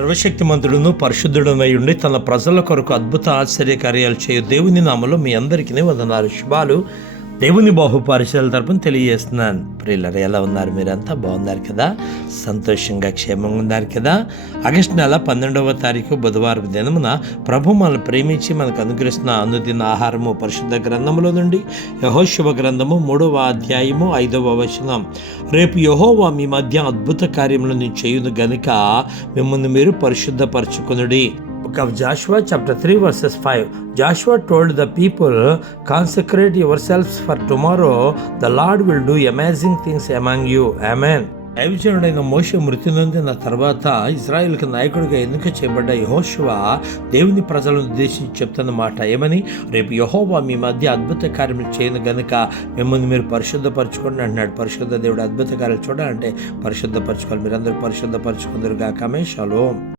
సర్వశక్తిమంతుడును పరిశుద్ధుడనై ఉండి తన ప్రజల కొరకు అద్భుత ఆశ్చర్య కార్యాలు చేయు దేవుని నామలో మీ అందరికీ వందనాలు, శుభాలు. దేవుని బాహుపరిచయాల తరపున తెలియజేస్తున్నాను. ప్రియులారా, ఎలా ఉన్నారు? మీరంతా బాగున్నారు కదా? సంతోషంగా క్షేమంగా ఉన్నారు కదా? ఆగస్టు నెల 12వ తారీఖు బుధవారం దినమున ప్రభు మనల్ని ప్రేమించి మనకు అనుగ్రహిస్తున్న అనుదిన ఆహారము పరిశుద్ధ గ్రంథములో నుండి యెహోషువ గ్రంథము 3వ అధ్యాయము 5వ వచనం. రేపు యెహోవా మీ మధ్య అద్భుత కార్యములను చేయును గనుక మిమ్మల్ని మీరు పరిశుద్ధపరచుకొనుడి. Book of Joshua chapter 3 verses 5. Joshua told the people, consecrate yourselves for tomorrow. The Lord will do amazing things among you. Amen. దైవజనుడైన మోషే మృతి నొందిన తర్వాత ఇజ్రాయెల్కి నాయకుడిగా ఎన్నిక చేయబడ్డ యెహోషువ దేవుని ప్రజలను ఉద్దేశించి చెప్తున్న మాట ఏమని? రేపు యెహోవా మీ మధ్య అద్భుత కార్యములు చేయను గనుక మిమ్మల్ని మీరు పరిశుద్ధపరచుకోండి అంటున్నాడు. పరిశుద్ధ దేవుడు అద్భుత కార్యాలు చూడాలంటే పరిశుద్ధపరచుకోవాలి. మీరందరూ పరిశుద్ధపరచుకుందరు గాక. ఆమేన్. షలోమ్.